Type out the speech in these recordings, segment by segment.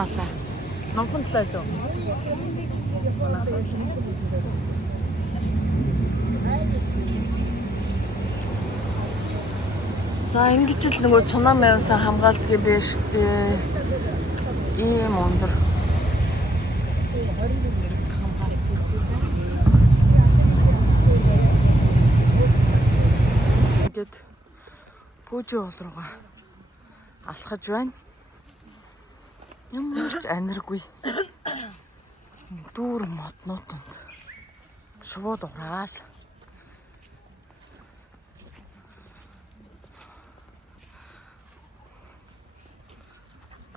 налаа. Номхон талаа лөө. За ингэж л нөгөө цунами яасан хамгаалдаг байж тээ. Ийм өндөр. Ингээд Пүүжи уул руугаа алхаж байна. Ямар ч аниргүй. Дүүр моднууданд шувууд ураал.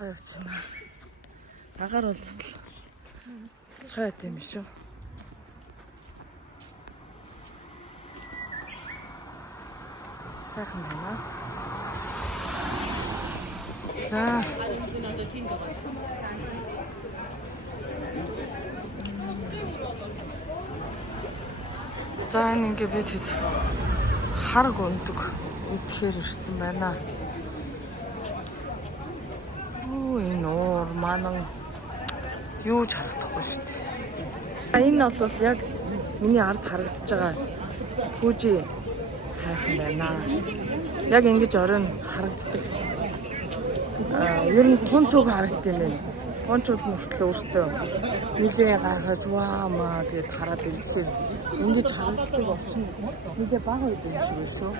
Явчихна. Агаар бол тасгай юм шүү. Сайхан байна. За. За ингэ бид хараг өндөг үдэхээр ирсэн байна. Энэ уур манан юу ч харагдахгүй шүү дээ. Энэ бол яг миний ард харагдаж байгаа Пүүжи хайхан байна. Яг ингэж оройн харагддаг. Ер нь тун цуг харагдсан юм байна. Тунчууд мөртлөө өөртөө нилээ гайхаж ваамаа гэд хараад ирэхээр ингэж харагддаг болчихно. Нилээ бага үед юм шиг өсөө.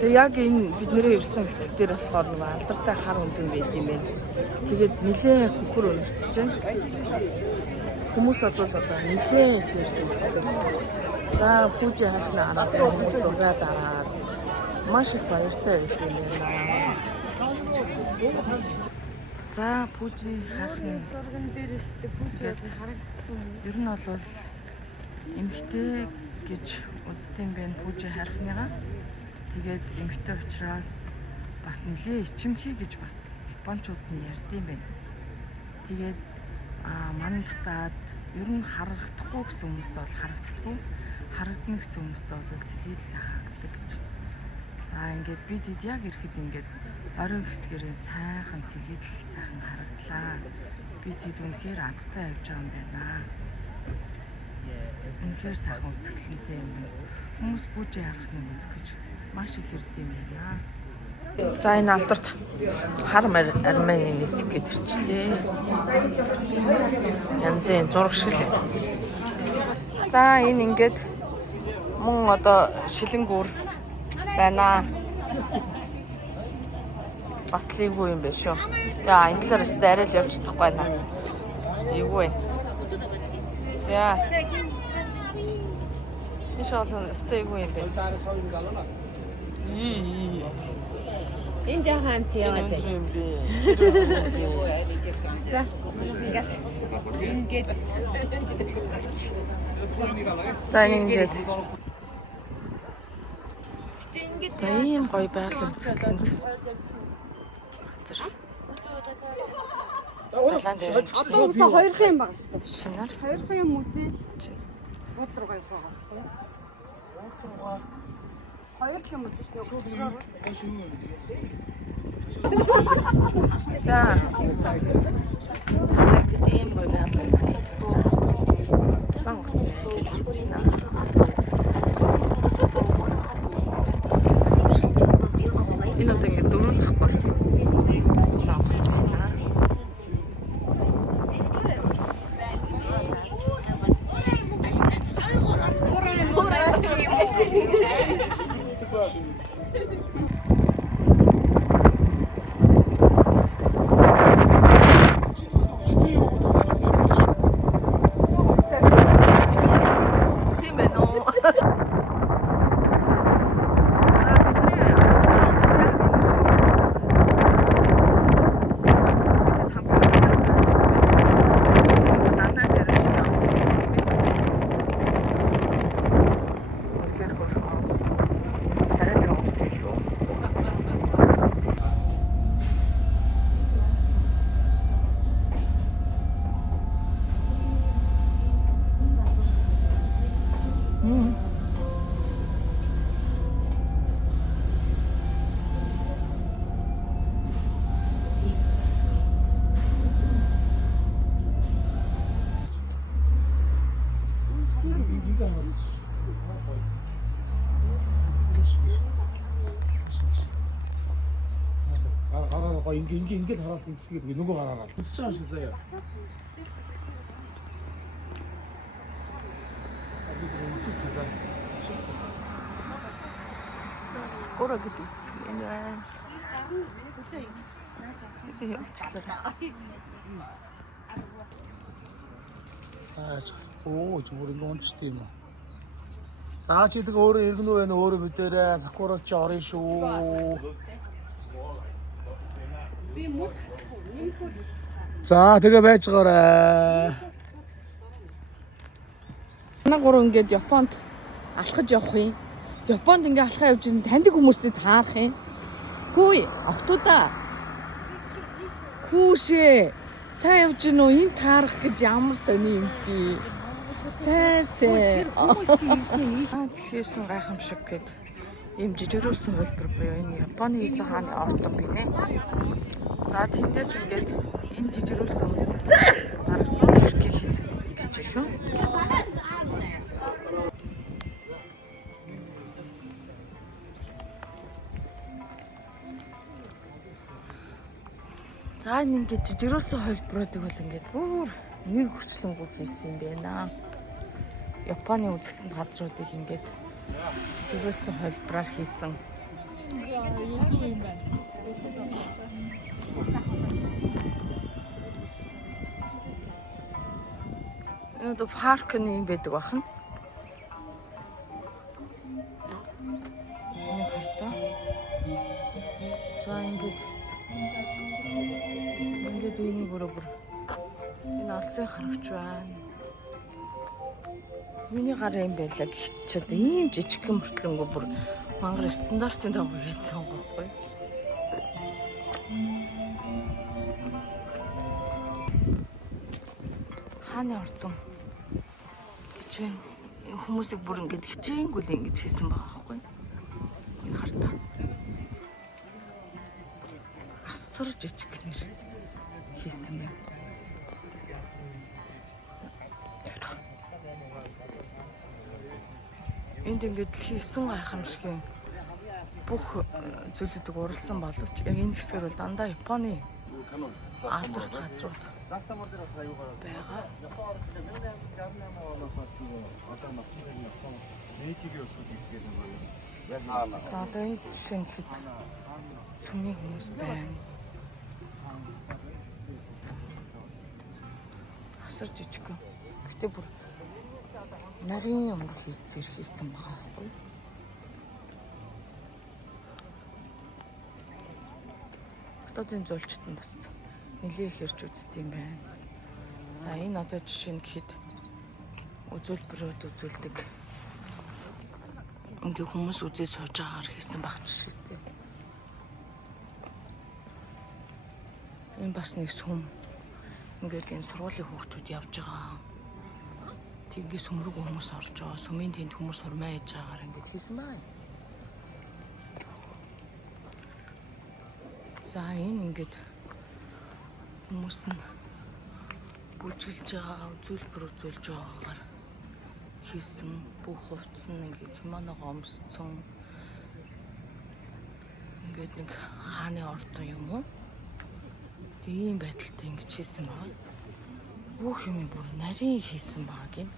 Тэгээ яг энэ бидний ирсэн хэсэг дээр болохоор нэг алдартай хар өндөм байт юм байна. Тэгээд нилээ хөхөр өнөртөж байна. Хүмүүс бол одоо нилээ хэрж үздэг. За Пүүжи хайхнаа хараад хүмүүс зураг дараад маш их баяртай байх юм байна. За Пүүжи хайхны зурган дээр штэ Пүүжи харагдсан. Ер нь бол эмхтэй гэж үздэг юм байна Пүүжи хайхныгаа. Тэгээд эмхтэй учраас бас нэлээ ичимхий гэж бас японочууд нь ярьдсан байна. Тэгээд манд татаад ер нь харагдахгүй гэсэн хүмүүст бол харагдахгүй, харагдана гэсэн хүмүүст бол цэлээл сайхан гэдэг гэж. За ингээд бид яг ирэхэд ингээд орой хэсгэрээ сайхан цэлээл сайхан харагдлаа. Бид үнэхээр азтай явж байгаа юм байна. Үнэхээр сайхан үзэсгэлэнтэй юм байна. Хүмүүс Пүүжи хайхныг үзэх гэж маш их хэрдэм юм байна. За энэ алдарт хар армяны нийт гээд ирчлээ. Янзын зураг шиг л. За энэ ингээд мөн одоо шилэнгүүр байна. Бас лиггүй юм байна шүү. За энэ талаар өстө арай л явж чадахгүй байна. Эйгүй. За. Ишаалын өстө эйгүй юм байна. Энэ жахан тиаваад. За. Ингээд. За ингээд. За ийм гоё байгаль үзэсгэлэнт. Одоо хоёрхан юм байна шүү дээ. Шинээр хоёрхан юм үзээ. Бод руу гайх байгаа. Хоёр юм үзэж шүү дээ. За. Ийм гоё байгаль үзэсгэлэнт. Сан хүчтэй хэлж байна. Энэ одоо ингэ дөрөв давхар савч байна. байхгүй ингээд хараад ингэсгээд нөгөө гараараа хөдөж байгаа юм шиг заяа. Сакура гэдэг эцэг энэ байна. Тэгээ явчихлаа. Оо зүгээр гончт юм. За чи тэг өөрөө иргэнүү байна өөрөө бидээрээ сакура чи орно шүү. За тэгээ байж байгаарай. Манай гурав ингээд Японд алхаж явах юм. Японд ингээд алхаа явж байгаа таньдаг хүмүүстэй таарах юм. Хөөе, охтуудаа. Хүүшээ. Сайн явж гинөө энэ таарах гэж ямар сони юм бэ? Сайн. Дэлхийсэн гайхамшиг гэд ийм жижигрүүлсэн хөлбөр буюу энэ Японы эзэн хааны ортон бинэ. За тэндээс ингээд энэ жижигрүүлсэн хөлс гарах ширхэг хэсэг гэж шүү. За энэ ингээд жижигрүүлсэн хөлбөрөөдөг бол ингээд бүр нэг хүрчлэнгүй хийсэн юм байна. Японы үзэсгэлэнт газруудыг ингээд жижигрүүлсэн хөлбраар хийсэн. Энэ дэ паркны юм байдаг бахан. Энэ хартаа. За ингээд ийм бүрөөр энэ алсын харагч байна. Миний гар юм байлаа гэхдээ ч одоо ийм жижигхэн мөртлөнгөө бүр мангар стандартын дагуу хийсэн байхгүй. Хааны ортон гэж байна. Хүмүүсийг бүр ингэж хичээнгүй л ингэж хийсэн байгаа байхгүй. Энэ хартаа. Асар жижигхнэр хийсэн байна. Энд ингээд дэлхийн 9 гайхамшигын бүх зүйлүүдийг уралсан боловч яг энэ хэсгээр бол дандаа Японы алдарт газрууд байгаа. За одоо энэ жишээ нь хэд сүмийн хүмүүс байна. Асар жижиг. Гэтэ бүр нарийн өмөр хийсэн байгаа байхгүй. Хотын зөөлчт нь бас нэлээд их ирж үзт юм байна. За энэ одоо жишээ нь гэхэд үзүүлбэрүүд үзүүлдэг. Ингээ хүмүүс үзээ сууж байгаагаар хийсэн баг жишээтэй. Энэ бас нэг сүм. Ингээд энэ сургуулийн хүүхдүүд явж байгаа. Тэнгээс сүмрэг хүмүүс орж байгаа. Сүмийн тэнд хүмүүс сурмаа яж байгаагаар ингээд хийсэн байна. За энэ ингээд хүмүүс нь бүжиглж байгаа, үзүүлбэр үзүүлж байгаагаар хийсэн бүх хувцс нь ингээд химоногоо өмссөн. Ингээд нэг хааны ортон юм уу? Ийм байдалтай ингэж хийсэн байна. Бүх юм бүр нарийн хийсэн баг гин.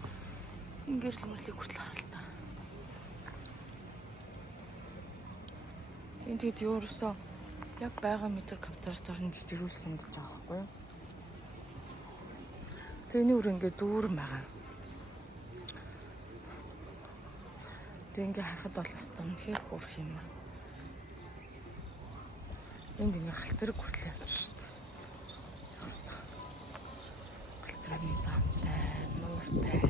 Ингээд л мөрлийг хүртэл харал та. Энд тэгэд ерөөсөө яг байгаа метр квадрат орн жижигүүлсэн гэж байгаа байхгүй юу? Тэний үр ингээд дүүрэн байгаа. Тэг ингээд харахад бол өстө үнэхээр хөөрх юм аа. Энд ингээд халтэрэг хүртэл явж шүү дээ. Халтэрэгний замтай, нууртай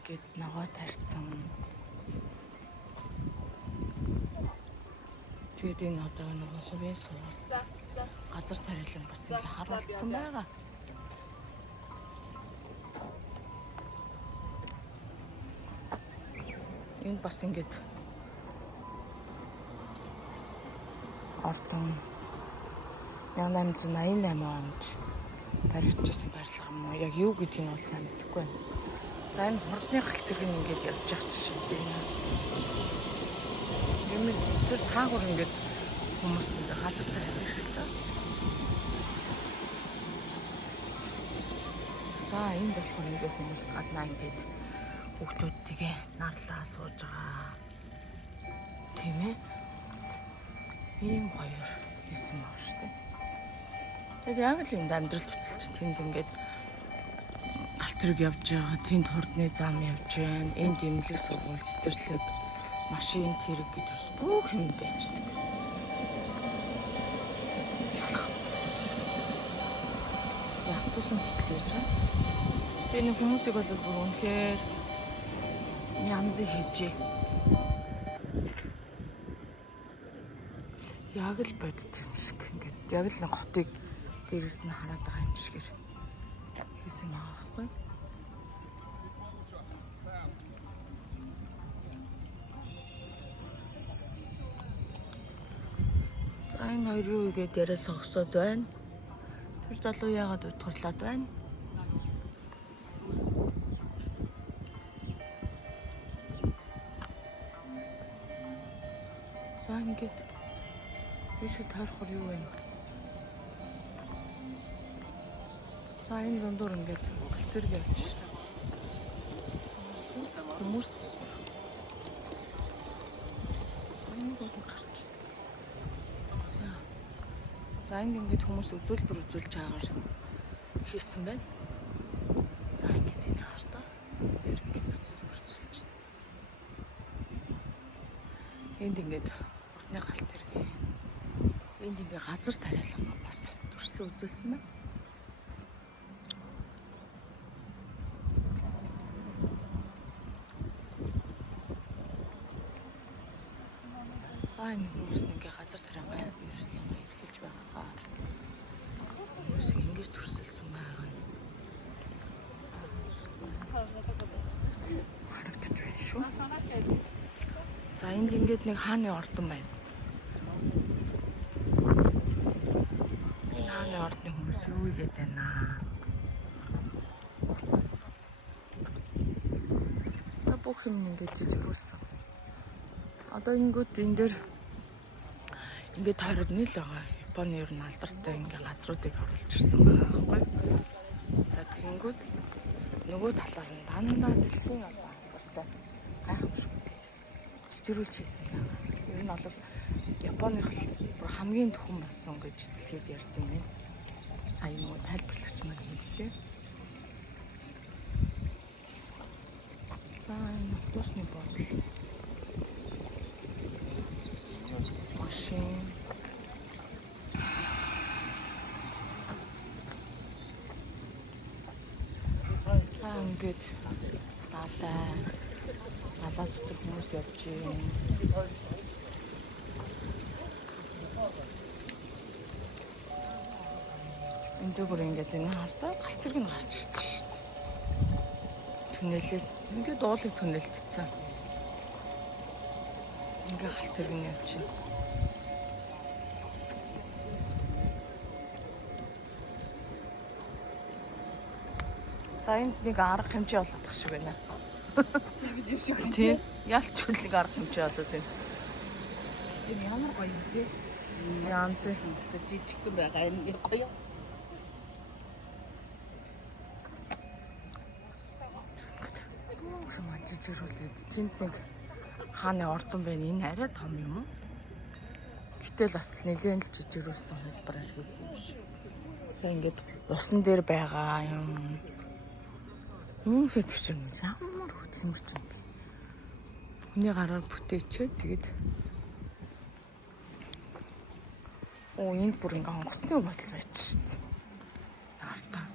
ингээд ногоо тарьсан. Тэгээд энэ одоо нөгөө хувийн сууц газар тариалан бас ингээ харуулсан байгаа. Энд бас ингээд ортон 1888 онд баригдчихсан барилга юм уу? Яг юу гэдгийг нь бол сайн мэдэхгүй байна. За энэ хурдны галтыг ингээд явж байгаа чинь тийм юм. Тэр цаагаар ингээд Хүмүүс ингээ газар дээр ирж байгаа. За энд болохоор ингээ хүмүүс гаднаа ингээд хүүхдүүдтэйгээ нарлаа сууж байгаа. Тийм ээ. Ийм хоёр хийсэн байна шүү дээ. Тэгээд яг л энд амьдрал хөцөлч тэнд ингээд галт тэрэг явж байгаа. Тэнд хурдны зам явж байна. Энд имлэг сургууль, цэцэрлэг, машин тэрэг гэдэрс бүх юм байждаг. Автобус хүртэл яаж байгаа. Би нэг хүмүүсийг бол бүр үнэхээр янз хийжээ. Яг л бодит юм шиг ингээд яг л нэг хотыг дээрээс нь хараад байгаа юм шигээр хийсэн байгаа байхгүй. За энэ хоёр юу игээд дээрээс согсоод байна. Тэр залуу яагаад утгарлаад байна? За ингээд биш таархор юу вэ? За энэ дундуур ингээд галт тэрэг явж шээ. Хүмүүс за энд ингээд хүмүүс үзүүлбэр үзүүлж байгаагаар хийсэн байна. За ингээд энэ хаартаа тэр ингээд үзүүлбэр үзүүлж байна. Энд ингээд урдны галт тэрэг. Энд ингээд газар тариалан бас төрслөө үзүүлсэн байна. За энэ хүмүүс ингээд газар тариалан эрхэлж байгаагаар хүмүүс ингэж төрсөлсөн байгаа. Харагдаж байна шүү. За энд ингээд нэг хааны ордон байна. Энэ хааны ордны хүмүүс юу игээд байна аа? Та бүх юм ингээд жижигүүлсэн. Одоо ингэүүд энэ дээр ингээд тойрогны л байгаа. Японы ер нь алдартай ингээ газруудыг оруулж ирсэн байгаа байхгүй. За тэгэнгүүт нөгөө талаар нь дандаа дэлхийн одоо алдартай гайхамшигтыг жижигрүүлж хийсэн байгаа. Ер нь бол Японых бүр хамгийн түхэн болсон гэж дэлхийд ярьдаг юм байна. Сая нөгөө тайлбарлагч маань хэллээ. За энэ тусны бодол. Машин. Ингээд далаа дотор хүмүүс явж байна. Энд бүр ингээд энэ хартаа галт тэрэг нь гарч ирж шүү дээ. Түнэлээд ингээд уулыг түнэлтцсэн. Ингээд галт тэрэг нь явж байна. За энд нэг арга хэмжээ олгох шиг байна. Тэр биш үү? Тийм. Ялч хөлийг арга хэмжээ олоод байна. Энэ ямар гоё юм бэ? Янз хийстэй жижиг байгаа энэ гоё. Хүмүүс жижигрүүлээд тэнд нэг хааны ордон байна. Энэ арай том юм уу? Гэтэл бас нэлээд л жижигрүүлсэн хэлбэрээр хийсэн юм шиг. За ингээд усан дээр байгаа юм. Үнэхээр бичсэн юм. Ямар хөдөлмөрч юм бэ? Хүний гараар бүтээчээ тэгээд энд бүр ингээ онгоцны бодол байж шүү дээ. Наартаа.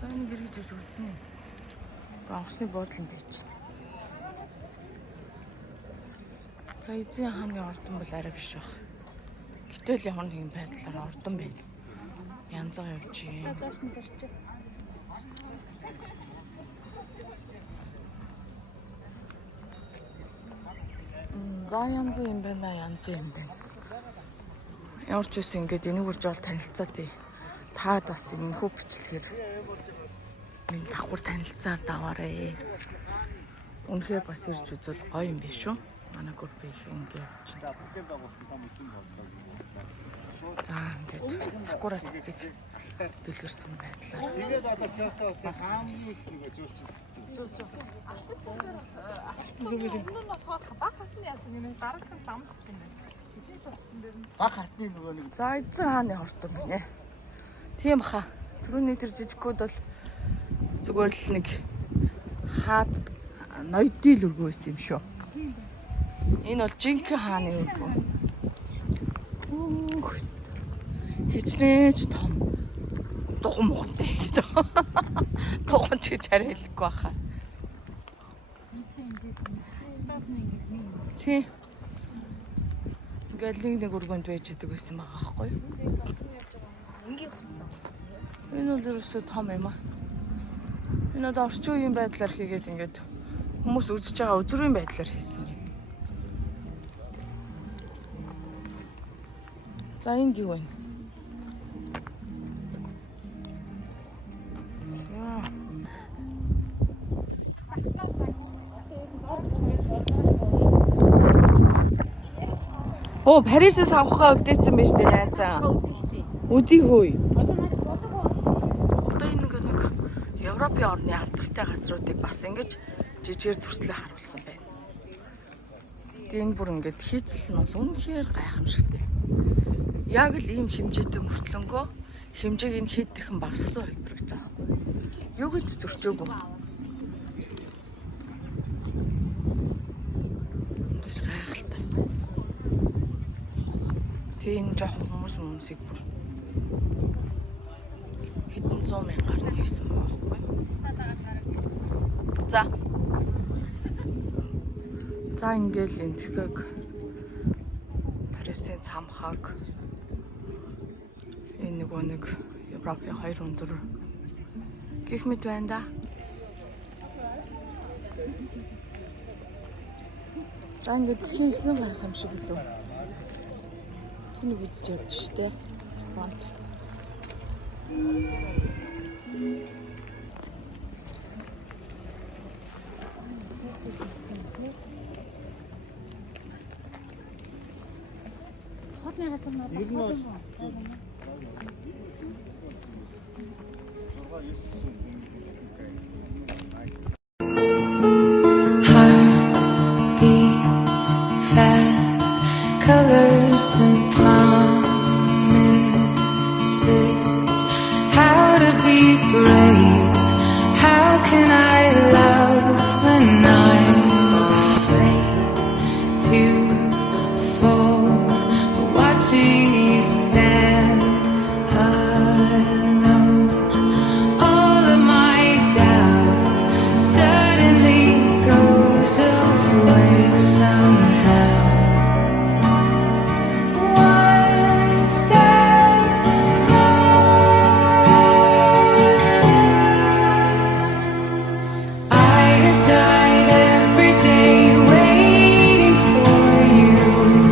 За нэг эргэж иж үзнэ. Онгоцны бодол нь байж. За эзэн хааны ордон бол арай биш баг. Гэтэл ямар нэгэн байдлаар ордон байна. Янзаа явж байна. За янз юм байна, янз юм байна. Ямар ч үс ингээд энийг үрж бол танилцаад тий. Таад бас энэхүү бичлэгээр минь давхар танилцаар даваарэ. Үнэхээр бас ирж үзвэл гоё юм биш үү? Манай групп их ингээд. За ингээд сакура цэцэг дэлгэрсэн байдлаар. Тэгээд одоо кёто таамны баг хатны нөгөө нэг. За эзэн хааны хортон гинэ. Тийм баха. Түрүүний тэр жижиггүүд бол зүгээр л нэг хаад ноёдын өргөө байсан юм шүү. Энэ бол жинхэнэ хааны өргөө. Хичнээн ч том дугуй мухантай гэдэг. Дугуй ч гэж хараа хэлэхгүй баха. Тий. Ингээл нэг өргөнд байж идэг байсан байгаа байхгүй юу? Энэ бол ерөөсөө том юм аа. Энэ одоо орчин үеийн байдлаар хийгээд ингээд хүмүүс үзэж байгаа үзүрийн байдлаар хийсэн юм. За энд юу вэ? Оо, Парисээс авахаа үлдээсэн байж тээ найзаа. Үзий хөөе. Одоо энэ нэг Европын орны алдартай газруудыг бас ингэж жижигэр төрслөө харуулсан байна. Энэ бүр ингэж хийцэл нь бол үнэхээр гайхамшигтай. Яг л ийм хэмжээтэй мөртлөнгөө хэмжээг нь хэд дахин багассан хэлбэр гэж байгаа. Юу гэж зөрчөөгүй. Гайхалтай. Тийм жоохон хүмүүсийг бүр хэдэн 100 мянгаар нь хийсэн байхгүй. За. За ингээл энэ зэхэг Парисын цамхаг энэ нэг Европын 2 өндөр гэх мэт байна да. За ингээд дэлхийн эзэн гайхамшиг лөө. Түүнийг үзэж явж штэ. Банд. Heartbeats fast, colors and promises. How to be brave? How can I love when I'm afraid to fall? But watching you stand alone, all of my doubt suddenly goes away somehow. One step closer. I have died every day waiting for you,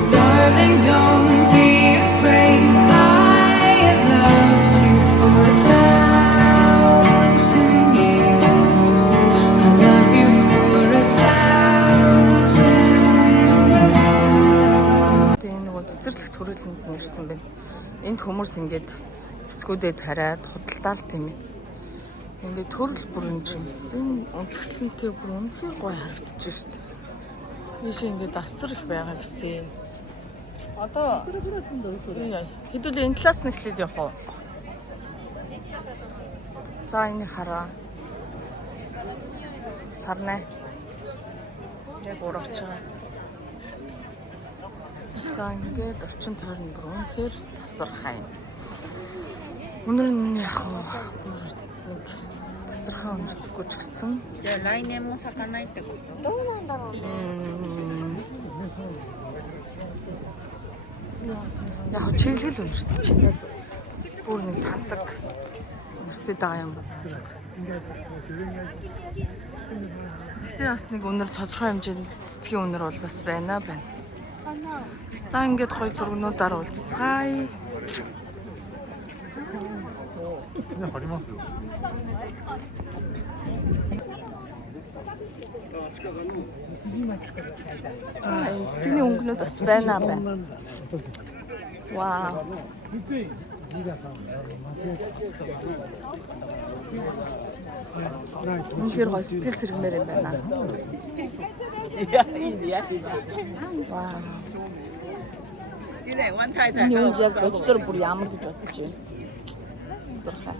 darling. Don't be afraid. I have loved you for 1,000 years. I love you for 1,000 more. Энэ нөгөө цэцэрлэгт хүрээлэнд нэрсэн байна. Энд хүмүүс ингээд цэцгүүдэд хараад худалдаал тийм ээ. Ингээд төрөл бүрэн жимсэн өнцгслэнтэй бүр үнэхээр гоё харагдаж байна. Ийш ингээд асар их байгаа гэсэн. Одоо хэдүүлээ энэ талаас нь эхлээд явах уу? За энийг хараа. Сарнаа. Яг урагч байгаа. За ингээд орчин тойрон бүр үнэхээр тасархай. Өнөр нь яг нэг тасархай өнөртөхгүй ч гэсэн. じゃあ来年も咲かないってこと？どうなんだろうね。Яг чиглэл өнөртөж байна. Бүр нэг тансаг өнөртөд байгаа юм байна. Гэтэ бас нэг өнөр тодорхой хэмжээнд цэцгийн өнөр бол бас байна. За ингээд гоё зургнуудаар уулзцгаая. Энэ цэцэгний өнгөнүүд бас байна. Вау. Үнэхээр гоё сэтгэл сэргэмээр юм байна. Вау. Энэ юм яг боддоор бүр ямар гэж бодож байна. Сурхаа.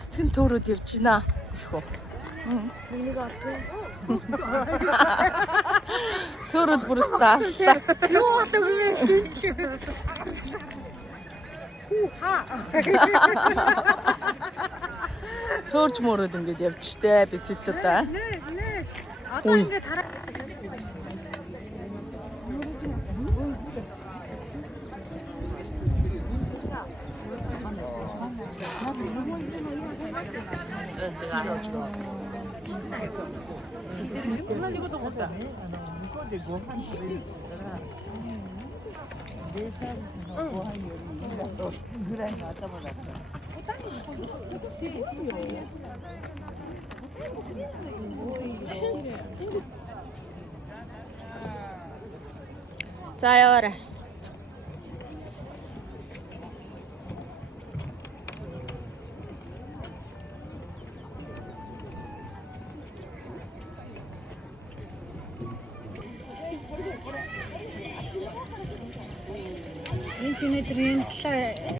Цэцгэн төөрөд явж байна. Ихөө. Нэг ордог. Төөрөд бүр стааллаа. Юу одоо вэ? Төөрж мөрөд ингэж явж штэ би цэцэдээ. Одоо ингэ тараа. За яваарай. Энэ чиний талаа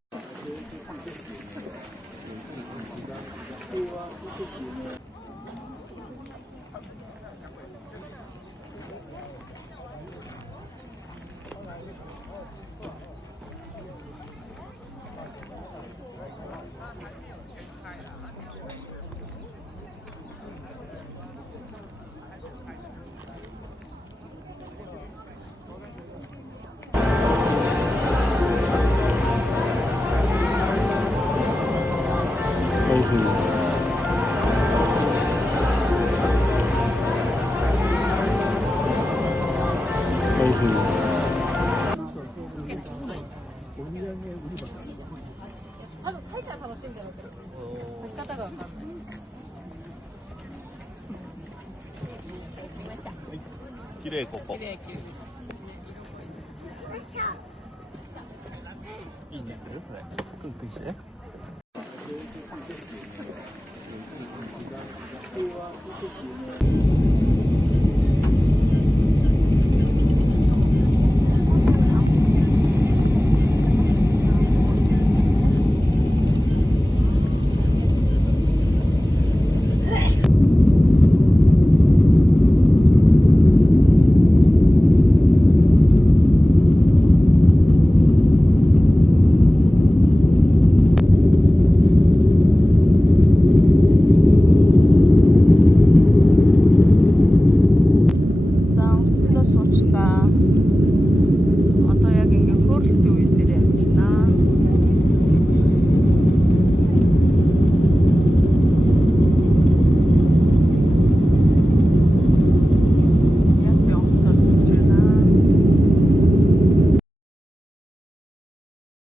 기레 고고. 그